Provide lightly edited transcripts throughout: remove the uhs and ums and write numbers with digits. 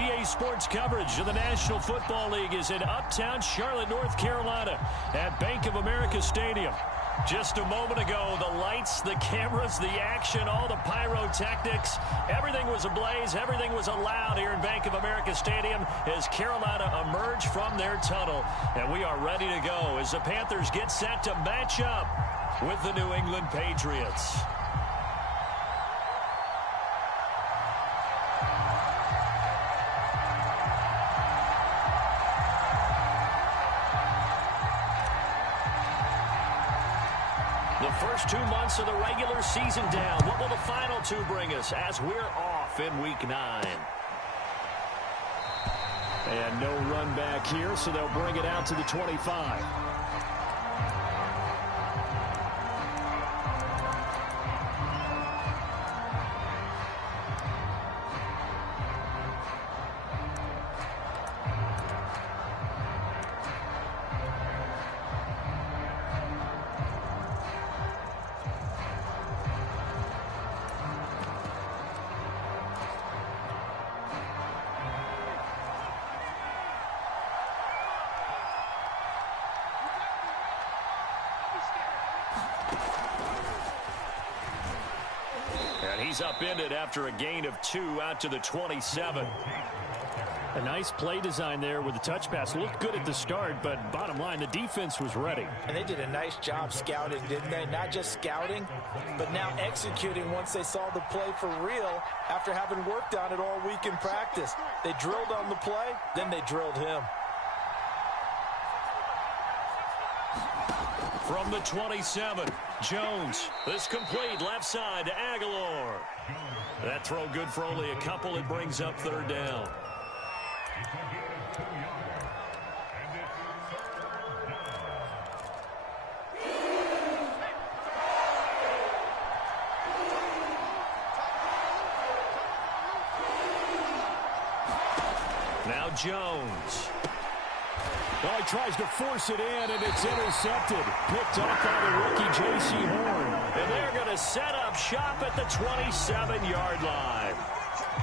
EA Sports coverage of the National Football League is in uptown Charlotte, North Carolina at Bank of America Stadium. Just a moment ago, the lights, the cameras, the action, all the pyrotechnics, everything was ablaze, everything was allowed here in Bank of America Stadium as Carolina emerged from their tunnel. And we are ready to go as the Panthers get set to match up with the New England Patriots. The first 2 months of the regular season down. What will the final two bring us as we're off in Week 9? And no run back here, so they'll bring it out to the 25. He's upended after a gain of 2 out to the 27. A nice play design there with the touch pass. Looked good at the start, but bottom line, the defense was ready. And they did a nice job scouting, didn't they? Not just scouting, but now executing once they saw the play for real after having worked on it all week in practice. They drilled on the play, then they drilled him. From the 27, Jones. This complete left side to Aguilar. That throw good for only a couple. It brings up third down. Now Jones. Well, he tries to force it in, and it's intercepted. Picked off by the rookie, J.C. Horn. And they're going to set up shop at the 27-yard line.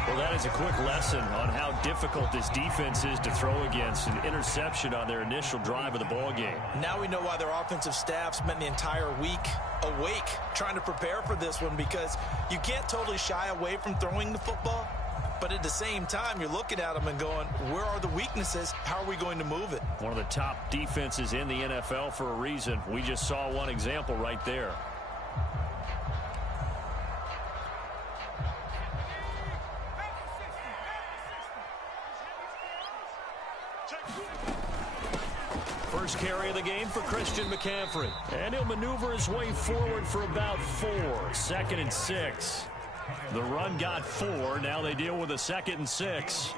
Well, that is a quick lesson on how difficult this defense is to throw against. An interception on their initial drive of the ballgame. Now we know why their offensive staff spent the entire week awake trying to prepare for this one, because you can't totally shy away from throwing the football. But at the same time, you're looking at them and going, where are the weaknesses? How are we going to move it? One of the top defenses in the NFL for a reason. We just saw one example right there. First carry of the game for Christian McCaffrey. And he'll maneuver his way forward for about 4. 2nd and 6. The run got 4. Now they deal with a 2nd and 6.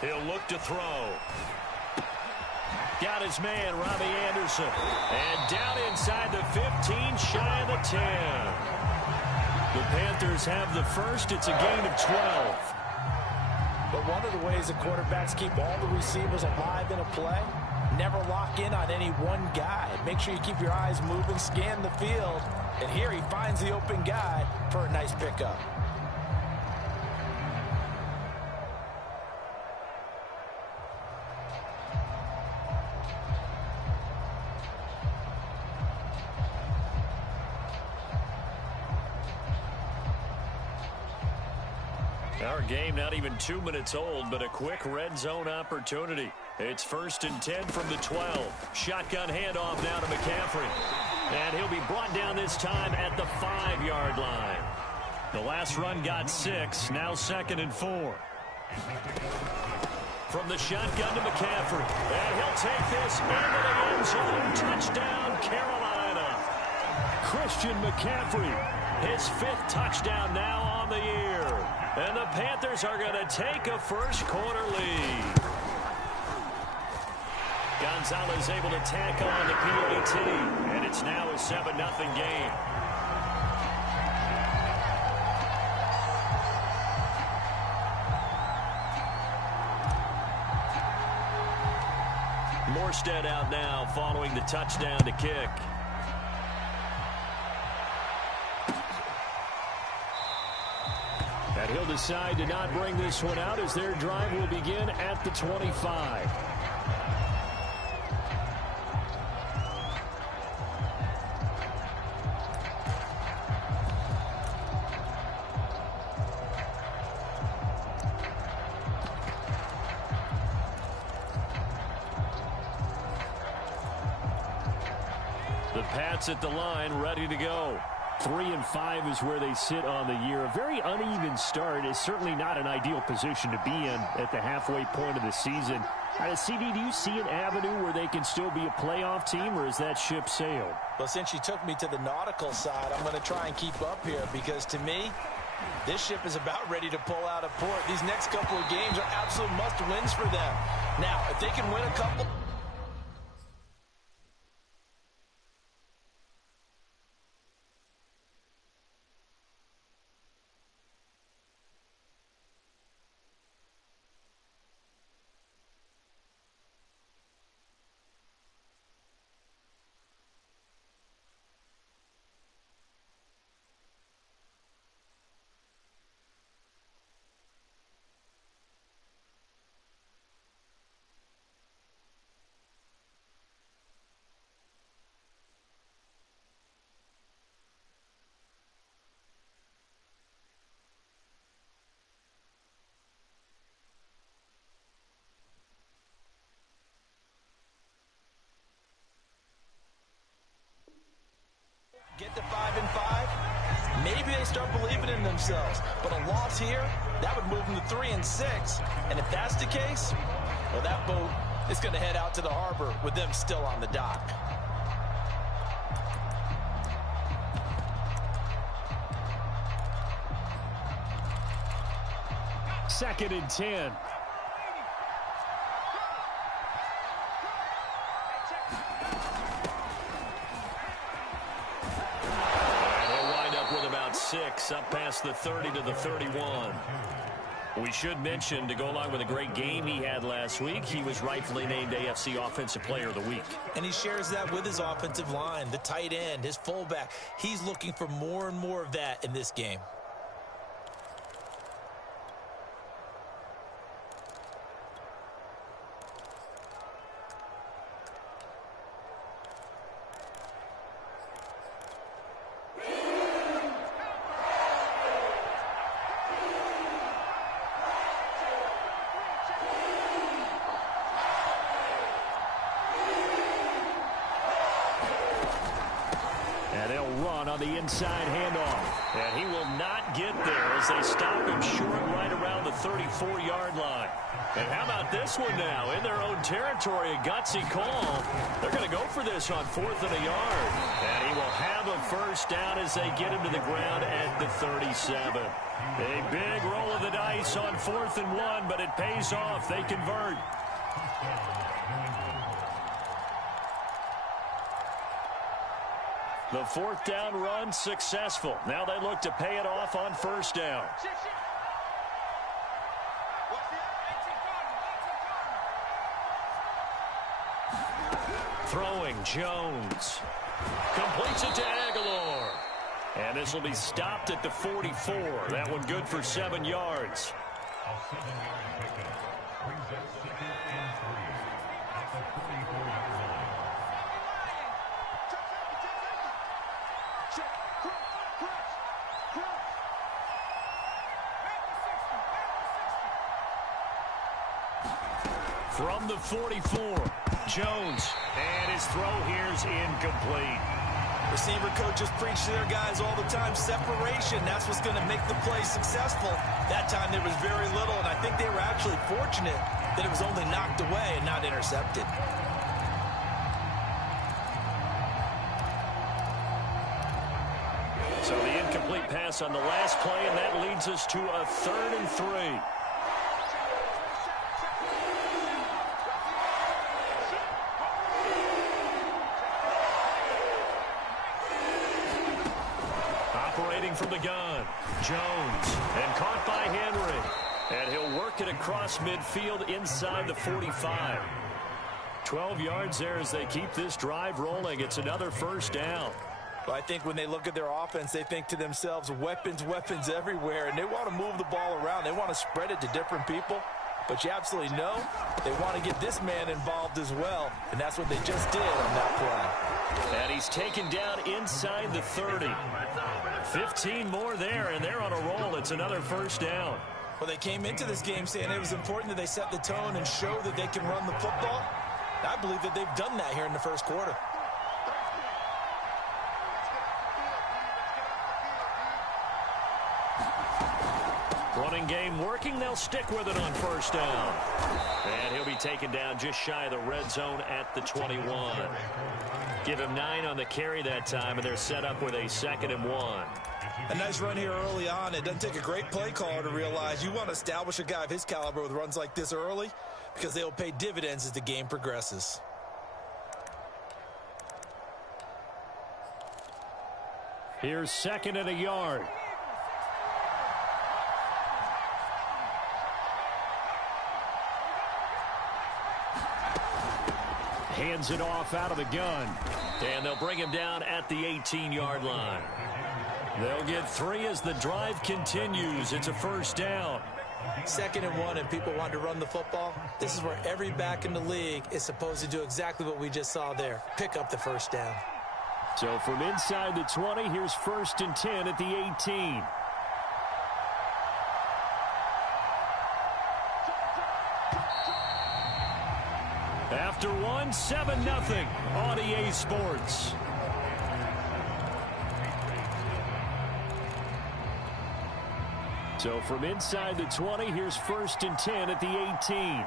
He'll look to throw. Got his man, Robbie Anderson. And down inside the 15, shy of the 10. The Panthers have the first. It's a gain of 12. But one of the ways the quarterbacks keep all the receivers alive in a play, never lock in on any one guy. Make sure you keep your eyes moving, scan the field. And here he finds the open guy for a nice pickup. Our game not even 2 minutes old, but a quick red zone opportunity. It's 1st and 10 from the 12. Shotgun handoff now to McCaffrey. And he'll be brought down this time at the 5-yard line. The last run got 6, now 2nd and 4. From the shotgun to McCaffrey. And he'll take this into the end zone. Touchdown, Carolina. Christian McCaffrey, his 5th touchdown now on the year. And the Panthers are going to take a first-quarter lead. Gonzalez able to tack on the PAT, and it's now a 7-0 game. Morstead out now following the touchdown to kick. And he'll decide to not bring this one out as their drive will begin at the 25. The Pats at the line, ready to go. 3-5 is where they sit on the year. A very uneven start is certainly not an ideal position to be in at the halfway point of the season. CD, do you see an avenue where they can still be a playoff team, or is that ship sailed? Well, since you took me to the nautical side, I'm going to try and keep up here because, to me, this ship is about ready to pull out of port. These next couple of games are absolute must-wins for them. Now, if they can win a couple... Get to 5-5, maybe they start believing in themselves. But a loss here, that would move them to 3-6. And if that's the case, well, that boat is going to head out to the harbor with them still on the dock. Second and 10. Six up past the 30 to the 31. We should mention, to go along with a great game he had last week, he was rightfully named AFC Offensive Player of the Week. And he shares that with his offensive line, the tight end, his fullback. He's looking for more and more of that in this game. The inside handoff, and he will not get there as they stop him short right around the 34-yard line. And how about this one now? In their own territory, a gutsy call. They're going to go for this on 4th and a yard. And he will have a first down as they get him to the ground at the 37. A big roll of the dice on 4th and 1, but it pays off. They convert. The 4th down run successful. Now they look to pay it off on 1st down. Throwing Jones. Completes it to Aguilar. And this will be stopped at the 44. That one good for 7 yards. From the 44, Jones, and his throw here's incomplete. Receiver coaches preach to their guys all the time, separation, that's what's going to make the play successful. That time there was very little, and I think they were actually fortunate that it was only knocked away and not intercepted. So the incomplete pass on the last play, and that leads us to a 3rd and 3. From the gun, Jones, and caught by Henry. And he'll work it across midfield inside the 45. 12 yards there as they keep this drive rolling. It's another first down. Well, I think when they look at their offense, they think to themselves, weapons, weapons everywhere, and they want to move the ball around. They want to spread it to different people. But you absolutely know they want to get this man involved as well, and that's what they just did on that play. And he's taken down inside the 30. 15 more there, and they're on a roll. It's another first down. Well, they came into this game saying it was important that they set the tone and show that they can run the football. I believe that they've done that here in the first quarter. Running game working. They'll stick with it on first down. And he'll be taken down just shy of the red zone at the 21. Give him 9 on the carry that time, and they're set up with a 2nd and 1. A nice run here early on. It doesn't take a great play caller to realize you want to establish a guy of his caliber with runs like this early because they'll pay dividends as the game progresses. Here's 2nd and a yard. Hands it off out of the gun. And they'll bring him down at the 18-yard line. They'll get 3 as the drive continues. It's a first down. 2nd and 1, and people want to run the football. This is where every back in the league is supposed to do exactly what we just saw there. Pick up the first down. So from inside the 20, here's 1st and 10 at the 18. After 1, 7-0 on EA Sports. So from inside the 20, here's 1st and 10 at the 18.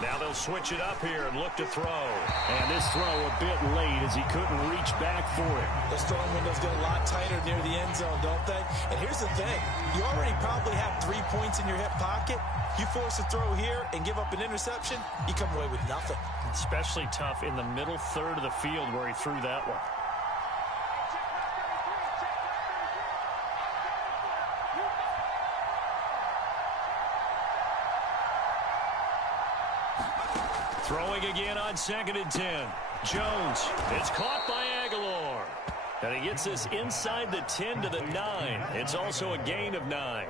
Now they'll switch it up here and look to throw. And this throw a bit late as he couldn't reach back for it. Those throwing windows get a lot tighter near the end zone, don't they? And here's the thing. You already probably have 3 points in your hip pocket. You force a throw here and give up an interception, you come away with nothing. Especially tough in the middle third of the field where he threw that one. Throwing again on 2nd and 10. Jones. It's caught by Aguilar. And he gets this inside the 10 to the 9. It's also a gain of 9.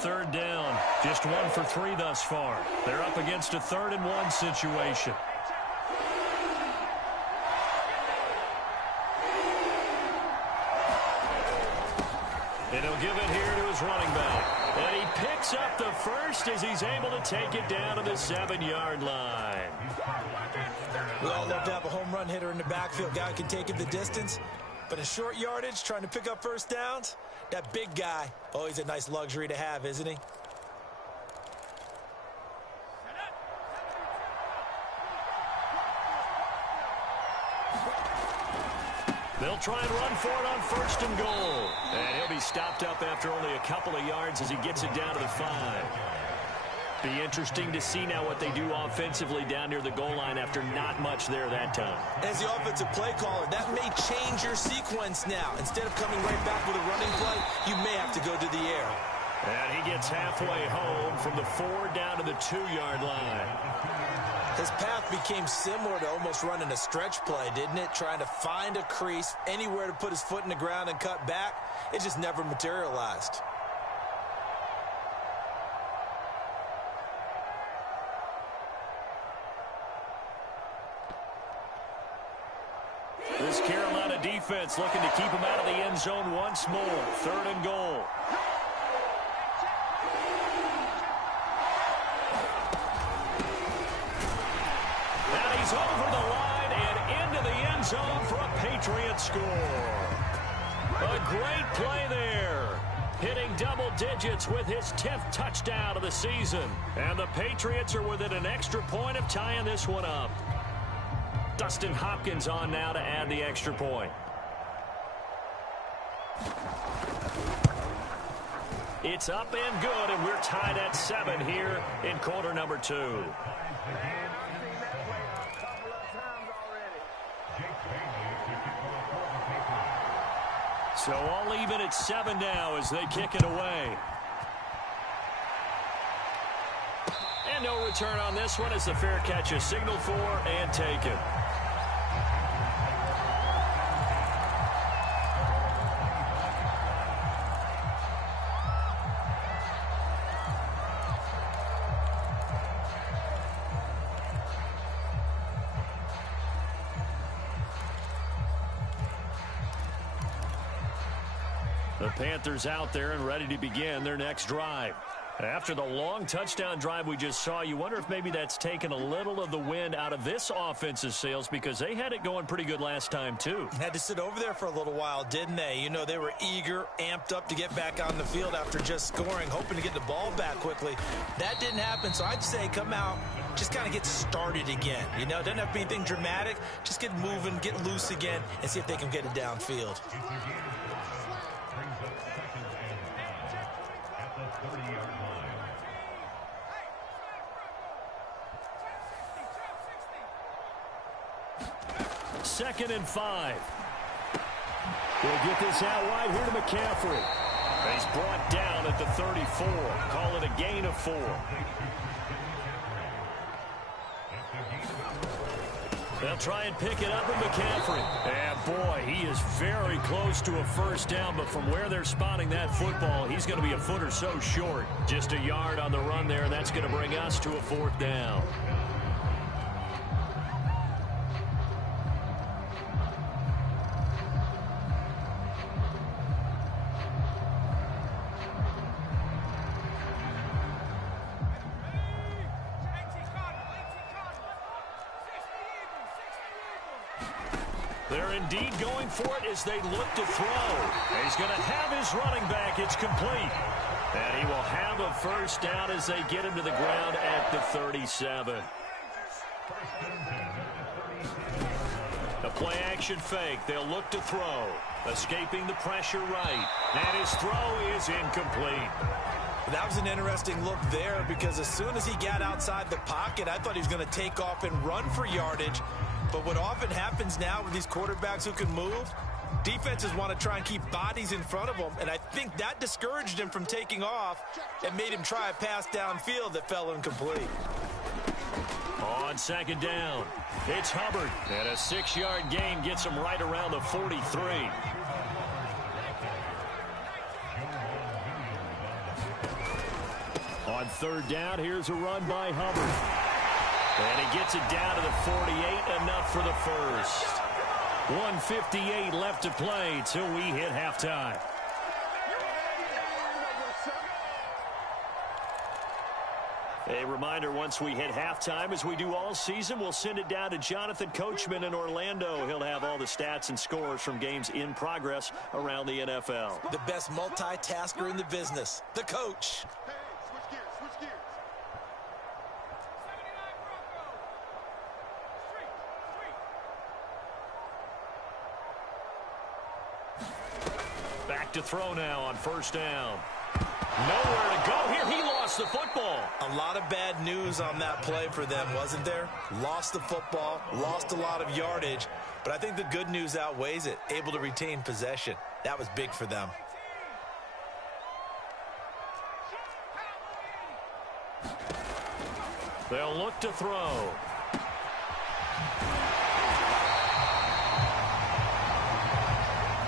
Third down. Just 1 for 3 thus far. They're up against a 3rd and 1 situation. And he'll give it here to his running back. And he picks up the first as he's able to take it down to the 7-yard line. We all love to have a home run hitter in the backfield. Guy can take it the distance. But in short yardage, trying to pick up first downs, that big guy, always a nice luxury to have, isn't he? They'll try and run for it on 1st and goal. And he'll be stopped up after only a couple of yards as he gets it down to the 5. Be interesting to see now what they do offensively down near the goal line after not much there that time. As the offensive play caller, that may change your sequence now. Instead of coming right back with a running play, you may have to go to the air. And he gets halfway home from the 4 down to the 2-yard line. His path became similar to almost running a stretch play, didn't it? Trying to find a crease, anywhere to put his foot in the ground and cut back. It just never materialized. This Carolina defense looking to keep him out of the end zone once more. 3rd and goal. And he's over the line and into the end zone for a Patriot score. A great play there. Hitting double digits with his 10th touchdown of the season. And the Patriots are within an extra point of tying this one up. Dustin Hopkins on now to add the extra point. It's up and good, and we're tied at 7 here in quarter number 2. So all even at 7 now as they kick it away. And no return on this one as the fair catch is signaled for and taken. The Panthers out there and ready to begin their next drive. After the long touchdown drive we just saw, you wonder if maybe that's taken a little of the wind out of this offense's sails because they had it going pretty good last time, too. Had to sit over there for a little while, didn't they? You know, they were eager, amped up to get back on the field after just scoring, hoping to get the ball back quickly. That didn't happen, so I'd say come out, just kind of get started again. You know, doesn't have to be anything dramatic. Just get moving, get loose again, and see if they can get it downfield. Second and 5. We'll get this out wide here to McCaffrey. He's brought down at the 34. Call it a gain of 4. They'll try and pick it up with McCaffrey. And boy, he is very close to a first down, but from where they're spotting that football, he's going to be a foot or so short. Just a yard on the run there, and that's going to bring us to a 4th down. They're indeed going for it as they look to throw. He's going to have his running back. It's complete. And he will have a first down as they get him to the ground at the 37. A play-action fake. They'll look to throw. Escaping the pressure right. And his throw is incomplete. That was an interesting look there because as soon as he got outside the pocket, I thought he was going to take off and run for yardage. But what often happens now with these quarterbacks who can move, defenses want to try and keep bodies in front of them, and I think that discouraged him from taking off and made him try a pass downfield that fell incomplete. On second down, it's Hubbard, and a 6-yard gain gets him right around the 43. On third down, here's a run by Hubbard. And he gets it down to the 48, enough for the first. 1:58 left to play till we hit halftime. A reminder, once we hit halftime, as we do all season, we'll send it down to Jonathan Coachman in Orlando. He'll have all the stats and scores from games in progress around the NFL. The best multitasker in the business, the coach. Back to throw now on first down. Nowhere to go here. He lost the football. A lot of bad news on that play for them, wasn't there? Lost the football, lost a lot of yardage, but I think the good news outweighs it. Able to retain possession. That was big for them. They'll look to throw.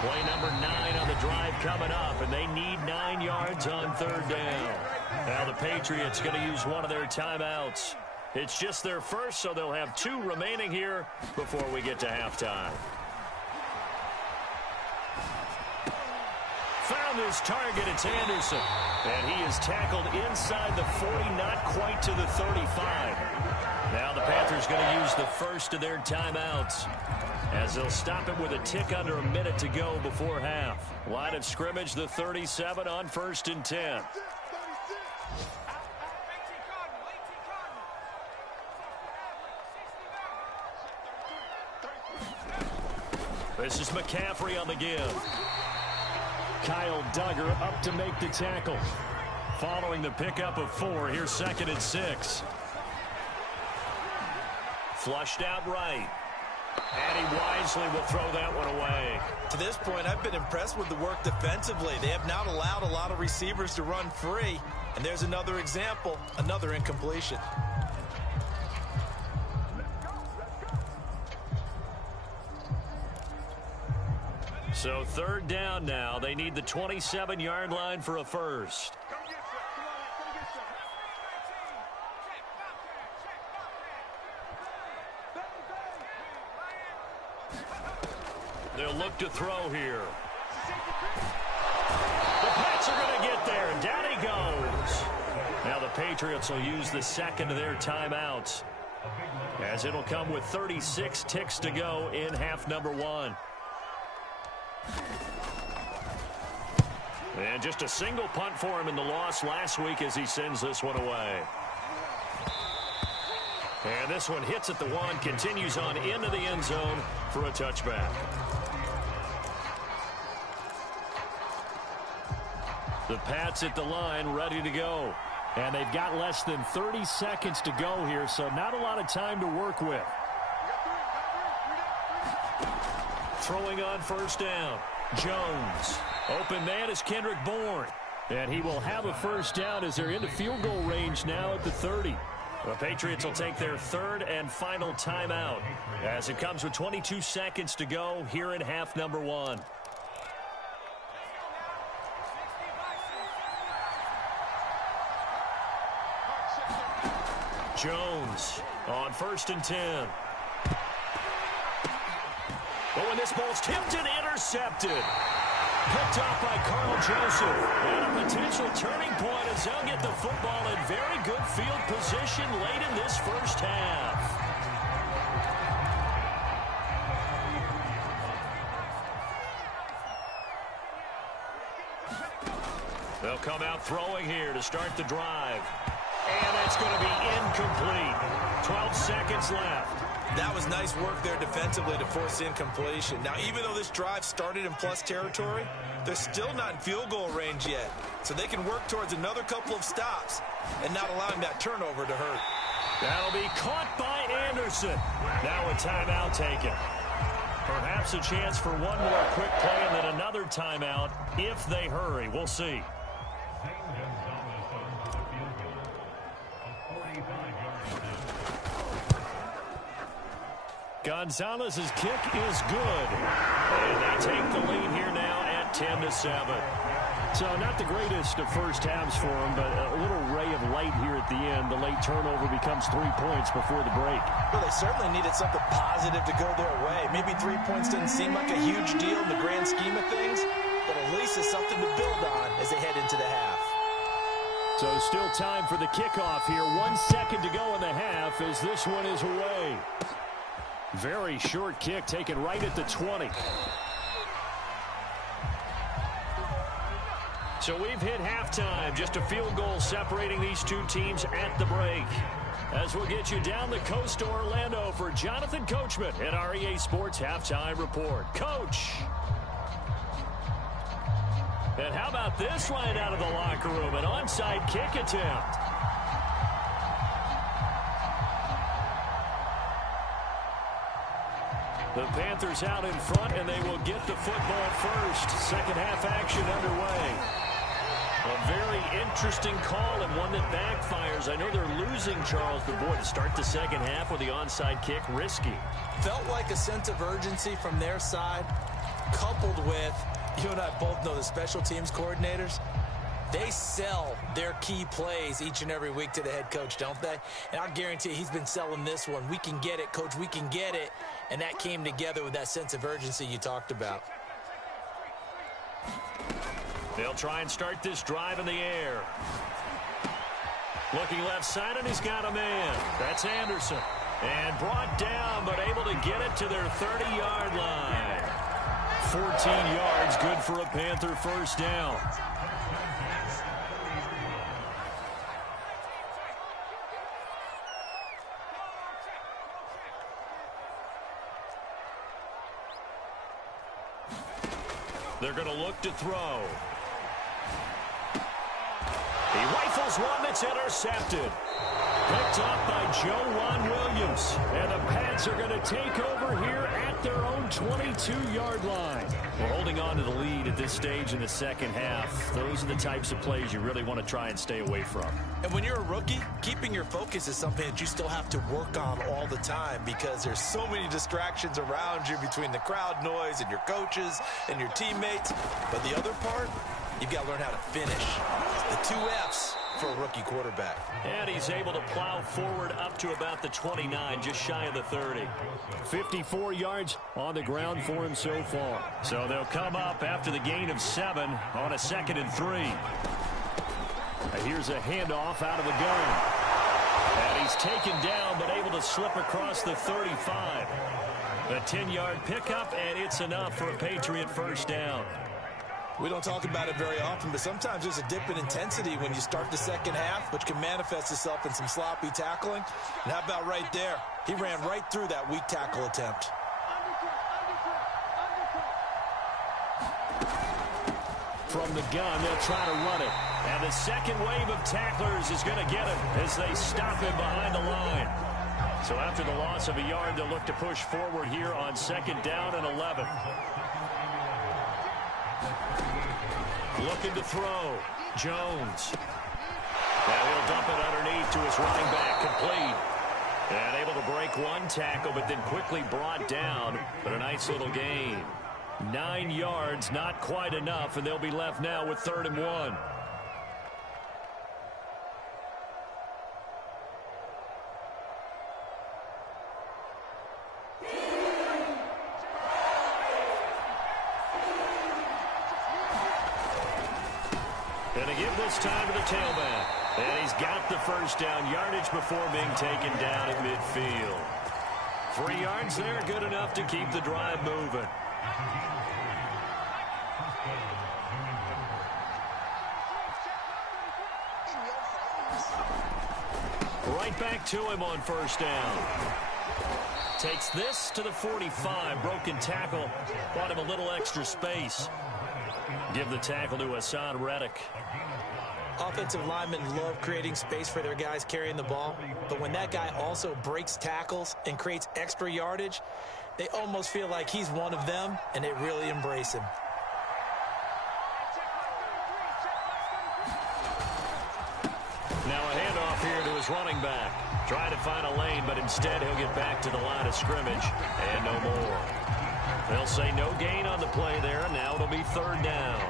Play number 9 on the drive coming up, and they need 9 yards on third down. Now the Patriots going to use one of their timeouts. It's just their first, so they'll have 2 remaining here before we get to halftime. Found his target. It's Anderson. And he is tackled inside the 40, not quite to the 35. Now the Panthers going to use the first of their timeouts, as they'll stop it with a tick under a minute to go before half. Line of scrimmage, the 37 on 1st and 10. This is McCaffrey on the give. Kyle Duggar up to make the tackle. Following the pickup of 4, here's 2nd and 6. Flushed out right. And he wisely will throw that one away. To this point, I've been impressed with the work defensively. They have not allowed a lot of receivers to run free. And there's another example, another incompletion. So 3rd down now. They need the 27-yard line for a first. They'll look to throw here. The Pats are going to get there, and down he goes. Now the Patriots will use the 2nd of their timeouts, as it'll come with 36 ticks to go in half number 1. And just a single punt for him in the loss last week as he sends this one away. And this one hits at the 1, continues on into the end zone for a touchback. The Pats at the line, ready to go. And they've got less than 30 seconds to go here, so not a lot of time to work with. Throwing on 1st down. Jones. Open man is Kendrick Bourne. And he will have a 1st down as they're into field goal range now at the 30. The Patriots will take their 3rd and final timeout as it comes with 22 seconds to go here in half number 1. Jones on 1st and 10. But when this ball's tipped and intercepted. Picked off by Carl Joseph. And a potential turning point as they'll get the football in very good field position late in this first half. They'll come out throwing here to start the drive. And that's going to be incomplete. 12 seconds left. That was nice work there defensively to force incompletion. Now, even though this drive started in plus territory, they're still not in field goal range yet. So they can work towards another couple of stops and not allowing that turnover to hurt. That'll be caught by Anderson. Now a timeout taken. Perhaps a chance for one more quick play and then another timeout if they hurry. We'll see. Gonzalez's kick is good. And they take the lead here now at 10-7. So not the greatest of first halves for him, but a little ray of light here at the end. The late turnover becomes 3 points before the break. Well, they certainly needed something positive to go their way. Maybe 3 points doesn't seem like a huge deal in the grand scheme of things, but at least it's something to build on as they head into the half. So still time for the kickoff here. 1 second to go in the half as this one is away. Very short kick taken right at the 20. So we've hit halftime. Just a field goal separating these two teams at the break. As we'll get you down the coast to Orlando for Jonathan Coachman at our EA Sports Halftime Report. Coach. And how about this right out of the locker room? An onside kick attempt. The Panthers out in front, and they will get the football first. Second half action underway. A very interesting call and one that backfires. I know they're losing Charles, but boy, to start the second half with the onside kick, risky. Felt like a sense of urgency from their side, coupled with, you and I both know the special teams coordinators. They sell their key plays each and every week to the head coach, don't they? And I guarantee he's been selling this one. We can get it, coach, we can get it. And that came together with that sense of urgency you talked about. They'll try and start this drive in the air. Looking left side, and he's got a man. That's Anderson. And brought down, but able to get it to their 30-yard line. 14 yards, good for a Panther first down. They're going to look to throw. He rifles one that's intercepted. Picked off by Joe Williams. And the Pats are going to take over here at their own 22-yard line. We're holding on to the lead at this stage in the second half. Those are the types of plays you really want to try and stay away from. And when you're a rookie, keeping your focus is something that you still have to work on all the time because there's so many distractions around you between the crowd noise and your coaches and your teammates. But the other part, you've got to learn how to finish. The 2 F's for a rookie quarterback. And he's able to plow forward up to about the 29, just shy of the 30. 54 yards on the ground for him so far. So they'll come up after the gain of 7 on a 2nd and 3. Here's a handoff out of the gun. And he's taken down but able to slip across the 35. A 10-yard pickup, and it's enough for a Patriot first down. We don't talk about it very often, but sometimes there's a dip in intensity when you start the second half, which can manifest itself in some sloppy tackling. And how about right there? He ran right through that weak tackle attempt. From the gun, they'll try to run it. And the second wave of tacklers is going to get him as they stop him behind the line. So after the loss of a yard, they'll look to push forward here on 2nd down and 11. Looking to throw. Jones. Now he'll dump it underneath to his running back. Complete. And able to break one tackle, but then quickly brought down. But a nice little gain. 9 yards, not quite enough, and they'll be left now with 3rd and 1. Going to give this time to the tailback. And he's got the first down yardage before being taken down at midfield. 3 yards there, good enough to keep the drive moving. Right back to him on first down. Takes this to the 45. Broken tackle. Bought him a little extra space. Give the tackle to Hassan Reddick. Offensive linemen love creating space for their guys carrying the ball, but when that guy also breaks tackles and creates extra yardage, they almost feel like he's one of them, and they really embrace him. Now a handoff here to his running back. Trying to find a lane, but instead he'll get back to the line of scrimmage, and no more. They'll say no gain on the play there, and now it'll be 3rd down.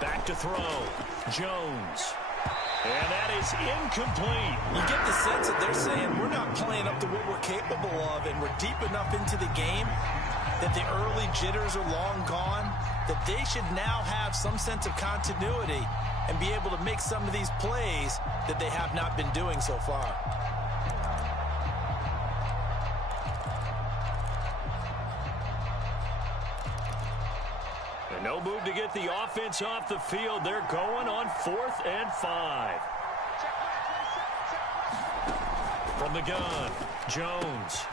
Back to throw. Jones. And that is incomplete. You get the sense that they're saying we're not playing up to what we're capable of, and we're deep enough into the game that the early jitters are long gone, that they should now have some sense of continuity and be able to make some of these plays that they have not been doing so far. And no move to get the offense off the field. They're going on 4th and 5. From the gun, Jones.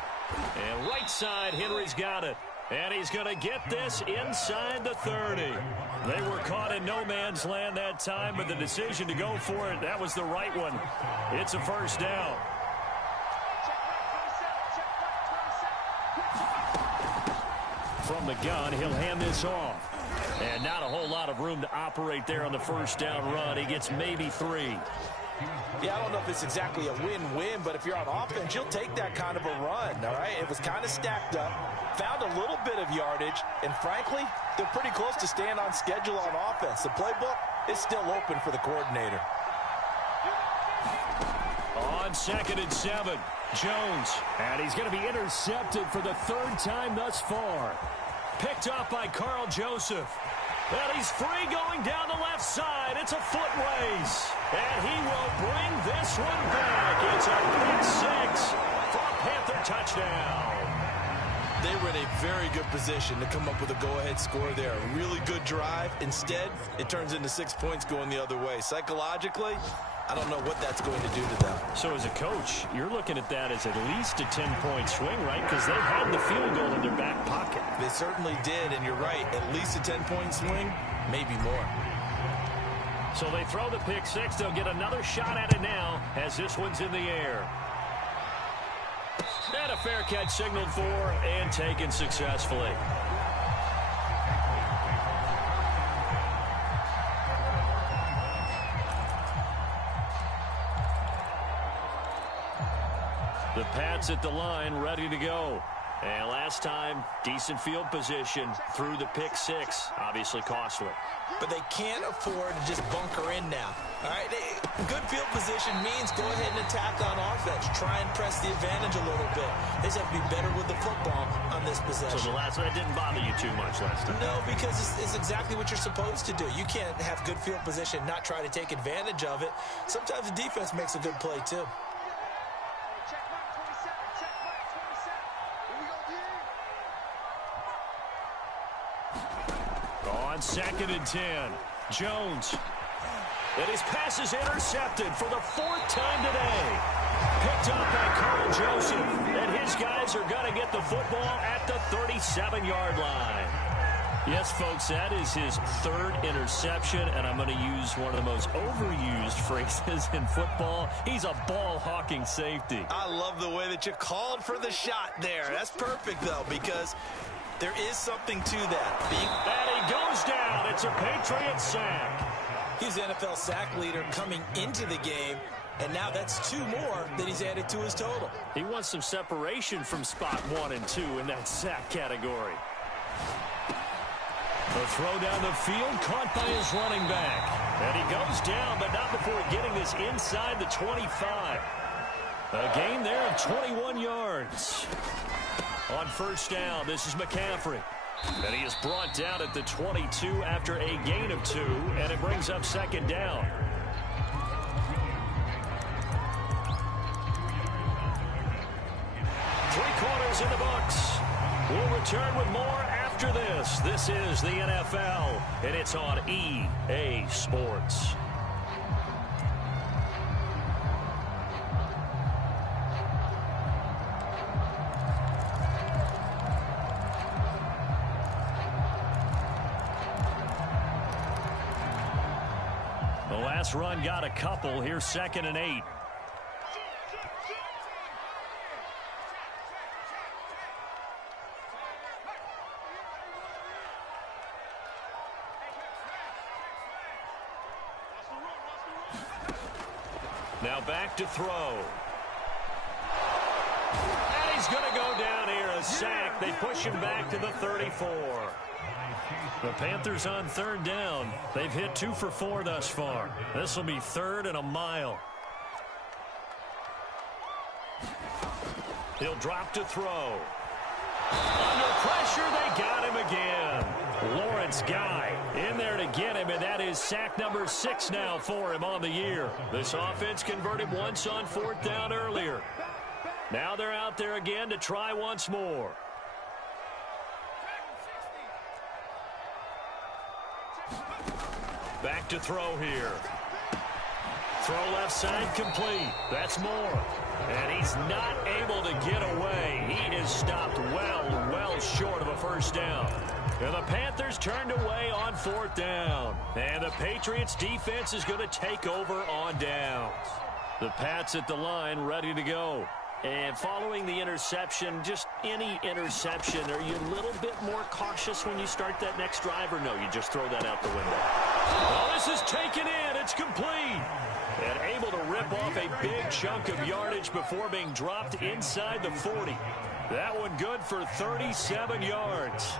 And right side, Henry's got it. And he's going to get this inside the 30. They were caught in no man's land that time, but the decision to go for it, that was the right one. It's a first down. From the gun, he'll hand this off. And not a whole lot of room to operate there on the first down run. He gets maybe 3. Yeah, I don't know if it's exactly a win-win, but if you're on offense, you'll take that kind of a run, all right? It was kind of stacked up, found a little bit of yardage, and frankly, they're pretty close to staying on schedule on offense. The playbook is still open for the coordinator. On 2nd and 7, Jones. And he's going to be intercepted for the 3rd time thus far. Picked off by Carl Joseph. And he's free going down the left side. It's a foot race. And he will bring this one back. It's a pick 6 for a Panther touchdown. They were in a very good position to come up with a go-ahead score there. A really good drive. Instead, it turns into 6 points going the other way. Psychologically, I don't know what that's going to do to them. So as a coach, you're looking at that as at least a 10-point swing, right? Because they had the field goal in their back pocket. They certainly did, and you're right. At least a 10-point swing, maybe more. So they throw the pick six. They'll get another shot at it now as this one's in the air. And a fair catch signaled for and taken successfully. The Pats at the line, ready to go. And last time, decent field position through the pick six. Obviously costly. But they can't afford to just bunker in now. All right, good field position means go ahead and attack on offense. Try and press the advantage a little bit. They just have to be better with the football on this possession. So the last one didn't bother you too much last time? No, because it's exactly what you're supposed to do. You can't have good field position, not try to take advantage of it. Sometimes the defense makes a good play, too. On 2nd and 10, Jones. And his pass is intercepted for the 4th time today. Picked up by Carl Joseph. And his guys are going to get the football at the 37-yard line. Yes, folks, that is his 3rd interception, and I'm going to use one of the most overused phrases in football. He's a ball-hawking safety. I love the way that you called for the shot there. That's perfect, though, because there is something to that. And he goes down. It's a Patriot sack. He's NFL sack leader coming into the game, and now that's 2 more that he's added to his total. He wants some separation from spot 1 and 2 in that sack category. The throw down the field caught by his running back. And he goes down, but not before getting this inside the 25. A gain there of 21 yards. On 1st down, this is McCaffrey. And he is brought down at the 22 after a gain of 2, and it brings up 2nd down. Three-quarters in the books. We'll return with more after this. This is the NFL, and it's on EA Sports. The last run got a couple. Here's 2nd and 8. Now back to throw. And he's going to go down here. A sack. They push him back to the 34. The Panthers on 3rd down. They've hit 2 for 4 thus far. This will be 3rd and a mile. He'll drop to throw. Under pressure, they got him again. Lawrence Guy in there to get him, and that is sack number 6 now for him on the year. This offense converted once on 4th down earlier. Now they're out there again to try once more. Back to throw here. Throw left side complete. That's Moore. And he's not able to get away. He is stopped well short of a 1st down. And the Panthers turned away on 4th down. And the Patriots defense is going to take over on downs. The Pats at the line ready to go. And following the interception, just any interception, are you a little bit more cautious when you start that next drive, or no, you just throw that out the window? Well, this is taken in. It's complete. And able to rip off a big chunk of yardage before being dropped inside the 40. That one good for 37 yards.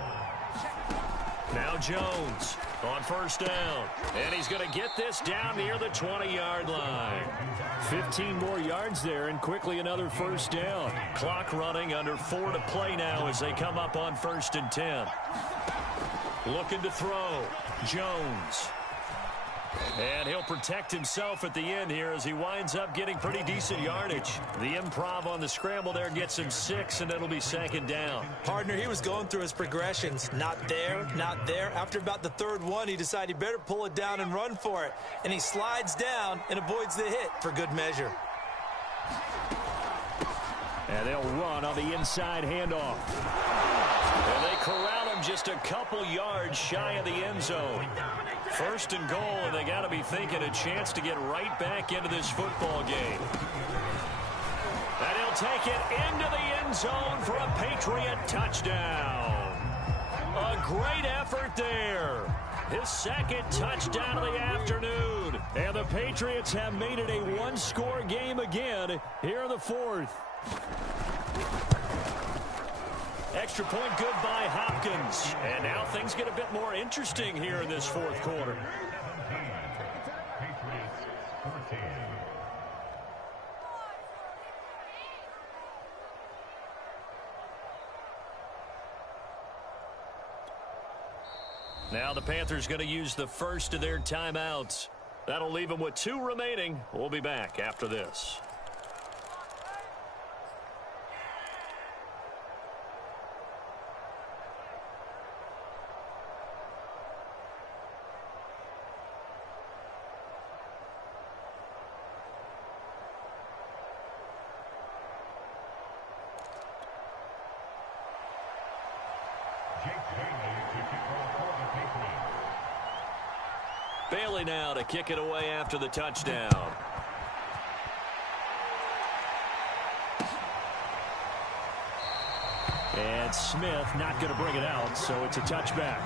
Now Jones on 1st down. And he's going to get this down near the 20-yard line. 15 more yards there, and quickly another 1st down. Clock running, under 4 to play now as they come up on 1st and 10. Looking to throw. Jones. And he'll protect himself at the end here as he winds up getting pretty decent yardage. The improv on the scramble there gets him 6, and it'll be 2nd down. Partner, he was going through his progressions. Not there, not there. After about the 3rd one, he decided he better pull it down and run for it. And he slides down and avoids the hit for good measure. And they'll run on the inside handoff. And they corral him just a couple yards shy of the end zone. 1st and goal, and they got to be thinking a chance to get right back into this football game. And he'll take it into the end zone for a Patriot touchdown. A great effort there. His 2nd touchdown of the afternoon. And the Patriots have made it a one-score game again here in the 4th. Extra point good by Hopkins. And now things get a bit more interesting here in this 4th quarter. Now the Panthers going to use the first of their timeouts. That'll leave them with 2 remaining. We'll be back after this. Bailey now to kick it away after the touchdown. And Smith not going to bring it out, so it's a touchback.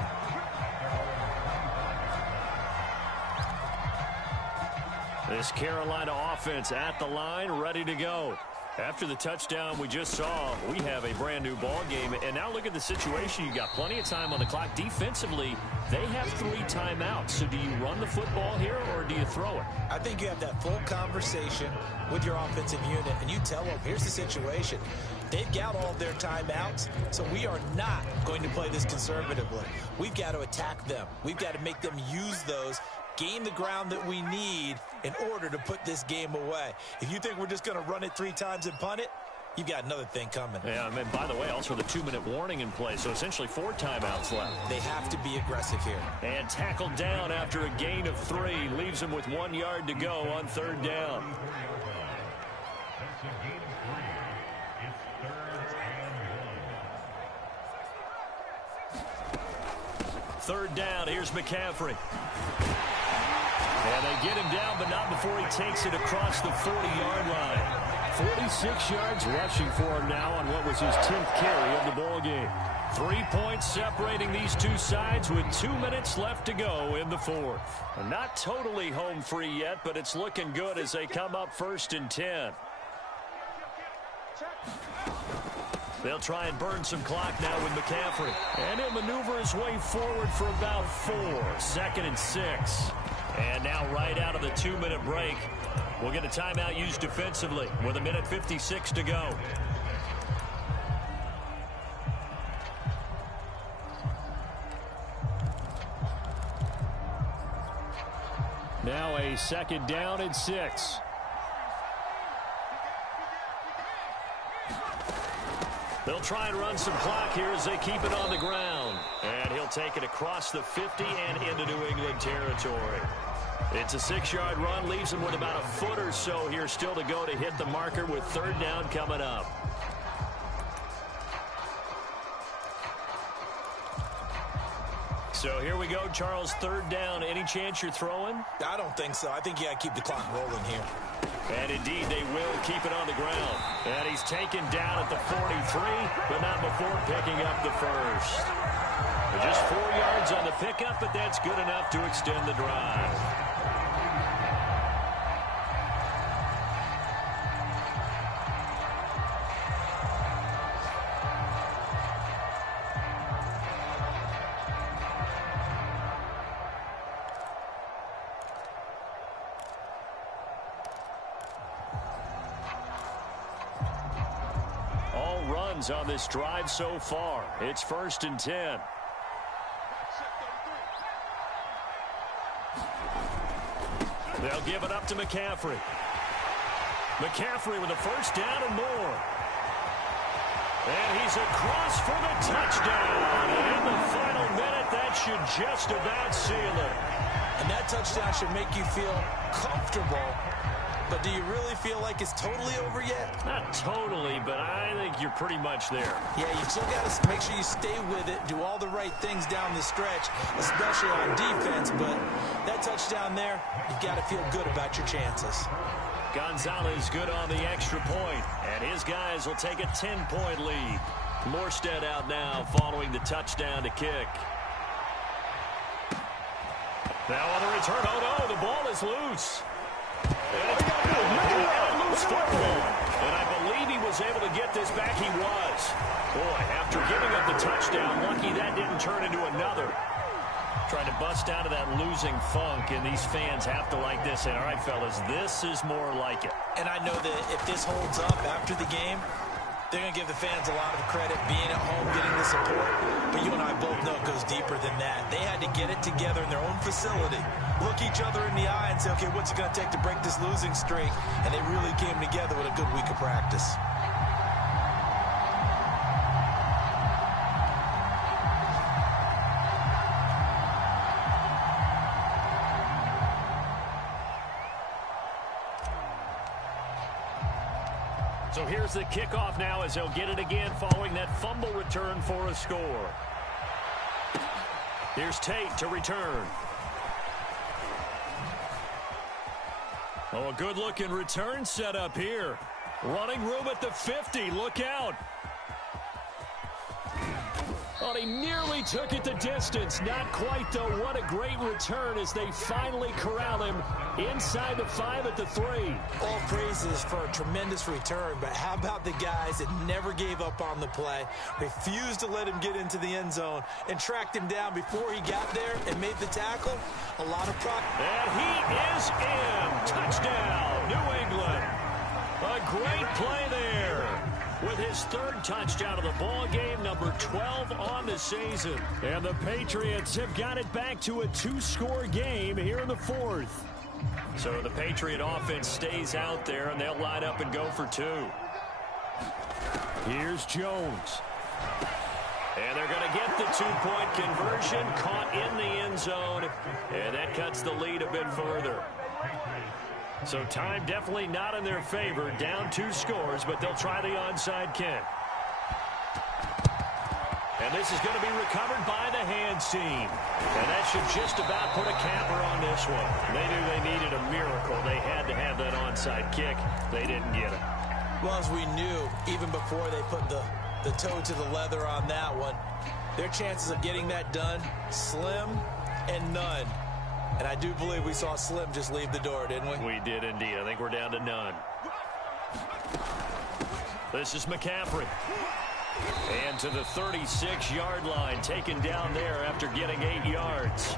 This Carolina offense at the line, ready to go. After the touchdown we just saw, we have a brand new ball game. And now look at the situation. You got plenty of time on the clock. Defensively, they have 3 timeouts. So do you run the football here or do you throw it? I think you have that full conversation with your offensive unit, and you tell them, here's the situation. They've got all of their timeouts, so we are not going to play this conservatively. We've got to attack them. We've got to make them use those, gain the ground that we need in order to put this game away. If you think we're just going to run it 3 times and punt it, you've got another thing coming. Yeah, I mean, by the way, also the 2-minute warning in play, so essentially 4 timeouts left. They have to be aggressive here. And tackled down after a gain of 3. Leaves him with 1 yard to go on 3rd down. Third down, here's McCaffrey. And they get him down, but not before he takes it across the 40-yard line. 46 yards rushing for him now on what was his 10th carry of the ball game. 3 points separating these two sides with 2 minutes left to go in the 4th. Not totally home free yet, but it's looking good as they come up 1st and 10. They'll try and burn some clock now with McCaffrey. And he'll maneuver his way forward for about 4. 2nd and 6. And now right out of the 2-minute break, we'll get a timeout used defensively with 1:56 to go. Now a 2nd down and 6. They'll try and run some clock here as they keep it on the ground. And he'll take it across the 50 and into New England territory. It's a 6-yard run, leaves him with about a foot or so here still to go to hit the marker with 3rd down coming up. So here we go, Charles, 3rd down. Any chance you're throwing? I don't think so. I think you got to keep the clock rolling here. And indeed, they will keep it on the ground. And he's taken down at the 43, but not before picking up the 1st. Just 4 yards on the pickup, but that's good enough to extend the drive. On this drive so far. It's 1st and 10. They'll give it up to McCaffrey. McCaffrey with a first down and more. And he's across for the touchdown. And in the final minute, that should just about seal it. And that touchdown should make you feel comfortable. But do you really feel like it's totally over yet? Not totally, but I think you're pretty much there. Yeah, you've still got to make sure you stay with it, do all the right things down the stretch, especially on defense. But that touchdown there, you've got to feel good about your chances. Gonzalez good on the extra point, and his guys will take a 10-point lead. Morstead out now following the touchdown to kick. Now on the return, oh no, the ball is loose. And loose football. And I believe he was able to get this back. He was. Boy, after giving up the touchdown, lucky that didn't turn into another. Trying to bust out of that losing funk, and these fans have to like this. And all right, fellas, this is more like it. And I know that if this holds up after the game, they're going to give the fans a lot of credit being at home, getting the support. But you and I both know it goes deeper than that. They had to get it together in their own facility, look each other in the eye and say, okay, what's it going to take to break this losing streak? And they really came together with a good week of practice. So here's the kickoff now as they'll get it again following that fumble return for a score. Here's Tate to return. Oh, a good-looking return setup here. Running room at the 50. Look out. Oh, he nearly took it the distance. Not quite, though. What a great return as they finally corral him inside the 5 at the 3. All praises for a tremendous return, but how about the guys that never gave up on the play, refused to let him get into the end zone, and tracked him down before he got there and made the tackle? A lot of And he is in. Touchdown, New England. A great play there. With his third touchdown of the ball game, number 12 on the season. And the Patriots have got it back to a 2-score game here in the 4th. So the Patriot offense stays out there, and they'll line up and go for 2. Here's Jones. And they're going to get the 2-point conversion, caught in the end zone, and that cuts the lead a bit further. So time definitely not in their favor. Down 2 scores, but they'll try the onside kick. And this is going to be recovered by the hands team. And that should just about put a capper on this one. They knew they needed a miracle. They had to have that onside kick. They didn't get it. Well, as we knew, even before they put the toe to the leather on that one, their chances of getting that done, slim and none. And I do believe we saw Slim just leave the door, didn't we? We did indeed. I think we're down to none. This is McCaffrey. And to the 36-yard line, taken down there after getting 8 yards.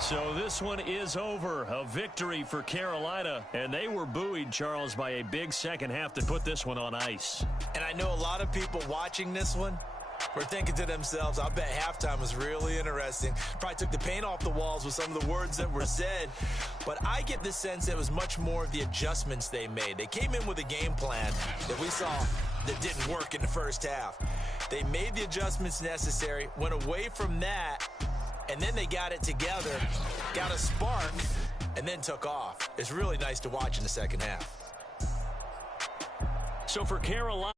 So this one is over. A victory for Carolina. And they were buoyed, Charles, by a big second half that put this one on ice. And I know a lot of people watching this one were thinking to themselves, I bet halftime was really interesting. Probably took the paint off the walls with some of the words that were said. But I get the sense it was much more of the adjustments they made. They came in with a game plan that we saw that didn't work in the first half. They made the adjustments necessary, went away from that, and then they got it together, got a spark, and then took off. It's really nice to watch in the second half. So for Carolina,